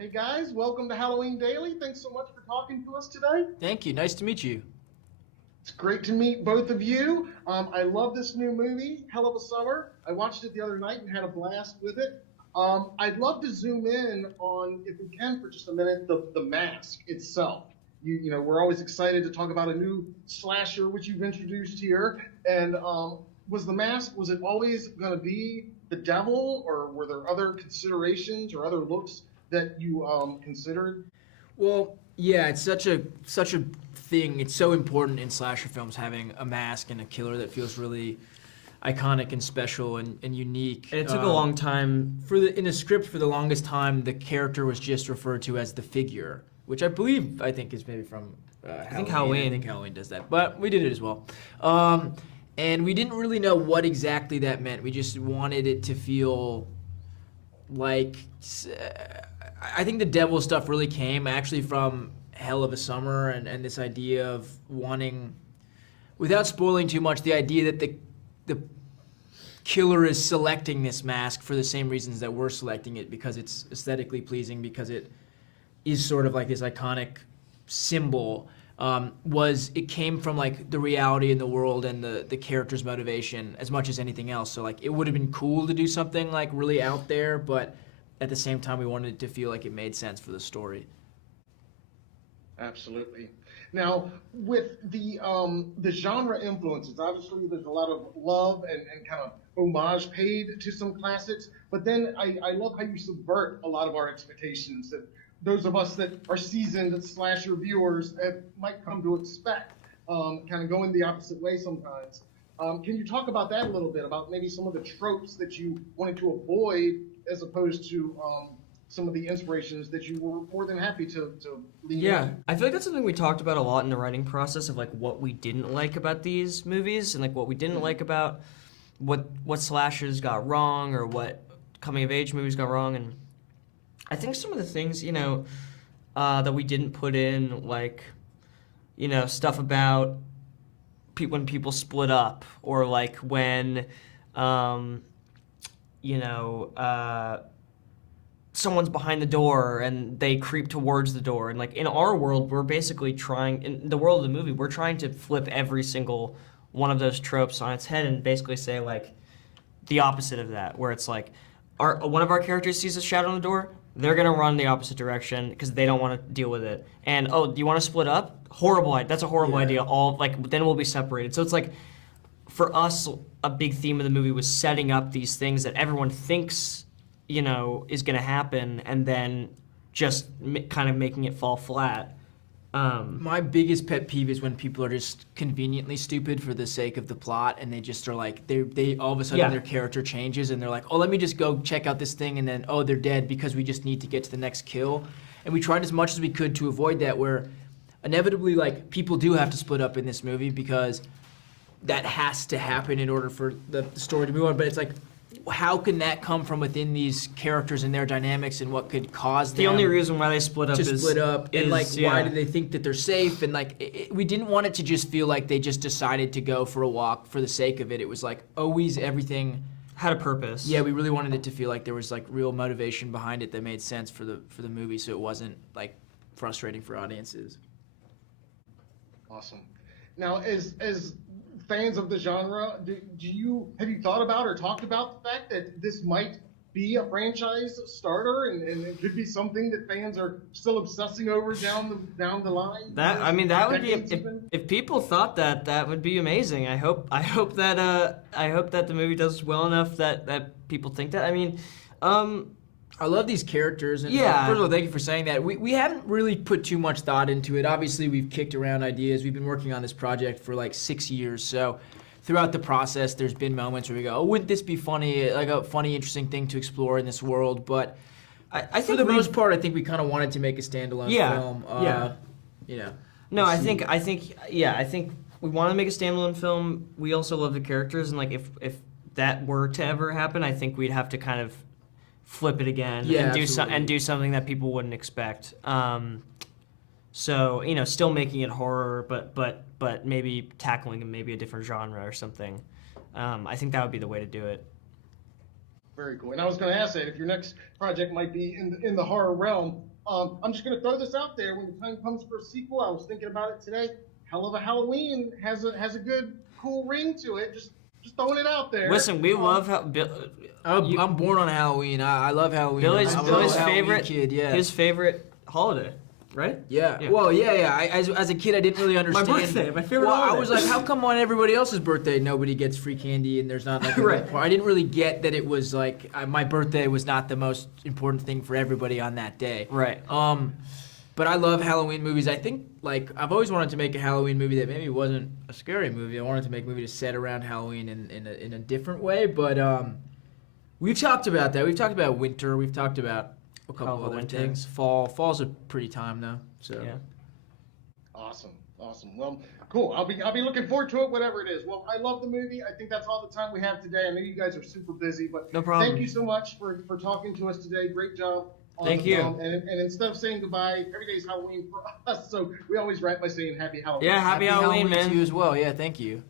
Hey guys, welcome to Halloween Daily. Thanks so much for talking to us today. Thank you. Nice to meet you. It's great to meet both of you. I love this new movie, Hell of a Summer. I watched it the other night and had a blast with it. I'd love to zoom in on, if we can for just a minute, the mask itself. We're always excited to talk about a new slasher which you've introduced here. And was the mask, was it always going to be the devil, or were there other considerations or other looks that you considered? Well, yeah, it's such a thing. It's so important in slasher films having a mask and a killer that feels really iconic and special and unique. And it took a long time. In the script, for the longest time, the character was just referred to as the figure, which I think is maybe from Halloween. I think Halloween does that, but we did it as well. And we didn't really know what exactly that meant. We just wanted it to feel like... I think the devil stuff really came actually from Hell of a Summer and this idea of wanting, without spoiling too much, the idea that the killer is selecting this mask for the same reasons that we're selecting it, because it's aesthetically pleasing, because it is sort of like this iconic symbol. It came from like the reality in the world and the character's motivation as much as anything else. So like it would have been cool to do something like really out there, but at the same time we wanted it to feel like it made sense for the story. Absolutely. Now, with the genre influences, obviously there's a lot of love and kind of homage paid to some classics, but then I love how you subvert a lot of our expectations that those of us that are seasoned slasher viewers might come to expect, kind of going the opposite way sometimes. Can you talk about that a little bit, about maybe some of the tropes that you wanted to avoid as opposed to some of the inspirations that you were more than happy to lean in? I feel like that's something we talked about a lot in the writing process, of like what we didn't like about these movies and like what we didn't like about what slashers got wrong or what coming of age movies got wrong. And I think some of the things, that we didn't put in, like, stuff about when people split up, or like when someone's behind the door and they creep towards the door. And like in our world, we're basically trying, in the world of the movie, we're trying to flip every single one of those tropes on its head and basically say like the opposite of that, where it's like one of our characters sees a shadow on the door, they're gonna run the opposite direction because they don't want to deal with it. And do you want to split up? Horrible. That's a horrible idea. Then we'll be separated. So it's like, for us, a big theme of the movie was setting up these things that everyone thinks, is going to happen, and then just kind of making it fall flat. My biggest pet peeve is when people are just conveniently stupid for the sake of the plot, and they just are like, they all of a sudden their character changes, and they're like, oh, let me just go check out this thing, and then, oh, they're dead because we just need to get to the next kill. And we tried as much as we could to avoid that, where inevitably, like, people do have to split up in this movie because that has to happen in order for the story to move on. But it's like, how can that come from within these characters and their dynamics, and what could cause them? The only reason why they split up is and like, why do they think that they're safe? And like, we didn't want it to just feel like they just decided to go for a walk for the sake of it. It was like always everything had a purpose. Yeah, we really wanted it to feel like there was like real motivation behind it that made sense for the movie, so it wasn't like frustrating for audiences. Awesome. Now, as fans of the genre, have you thought about or talked about the fact that this might be a franchise starter, and it could be something that fans are still obsessing over down the line? That would be if people thought that would be amazing. I hope that the movie does well enough that people think that. I love these characters, and first of all, thank you for saying that. We haven't really put too much thought into it. Obviously, we've kicked around ideas. We've been working on this project for like 6 years, so throughout the process, there's been moments where we go, oh, wouldn't this be funny, like a funny, interesting thing to explore in this world? But I think for the most part, I think we kind of wanted to make a standalone film. No, I think we want to make a standalone film. We also love the characters, and like if that were to ever happen, I think we'd have to kind of flip it again and do something that people wouldn't expect. So still making it horror, but maybe tackling maybe a different genre or something. I think that would be the way to do it. Very cool. And I was going to ask that if your next project might be in the horror realm. I'm just going to throw this out there. When the time comes for a sequel, I was thinking about it today. Hell of a Halloween has a good, cool ring to it. Just throwing it out there. Listen, we love how I'm born on Halloween. I love Halloween. Billy's I'm a Halloween favorite kid. Yeah. his favorite holiday, right? Yeah. Well, yeah. As a kid, I didn't really understand. My birthday, my favorite Well, holiday. I was like, how come on everybody else's birthday nobody gets free candy and there's not like a Right. party? I didn't really get that it was like my birthday was not the most important thing for everybody on that day. Right. But I love Halloween movies. I think like I've always wanted to make a Halloween movie that maybe wasn't a scary movie. I wanted to make a movie to set around Halloween in a different way. But we've talked about that. We've talked about winter. We've talked about a couple other winter. things. Fall's a pretty time though. So Yeah. Awesome. Well, cool. I'll be looking forward to it, whatever it is. Well, I love the movie. I think that's all the time we have today. I know you guys are super busy, but No problem. thank you so much for talking to us today. Great job. on Thank the you. film. And instead of saying goodbye, every day's Halloween for us, so we always wrap by saying Happy Halloween. Yeah, happy Halloween, man. to you as well. Yeah, thank you.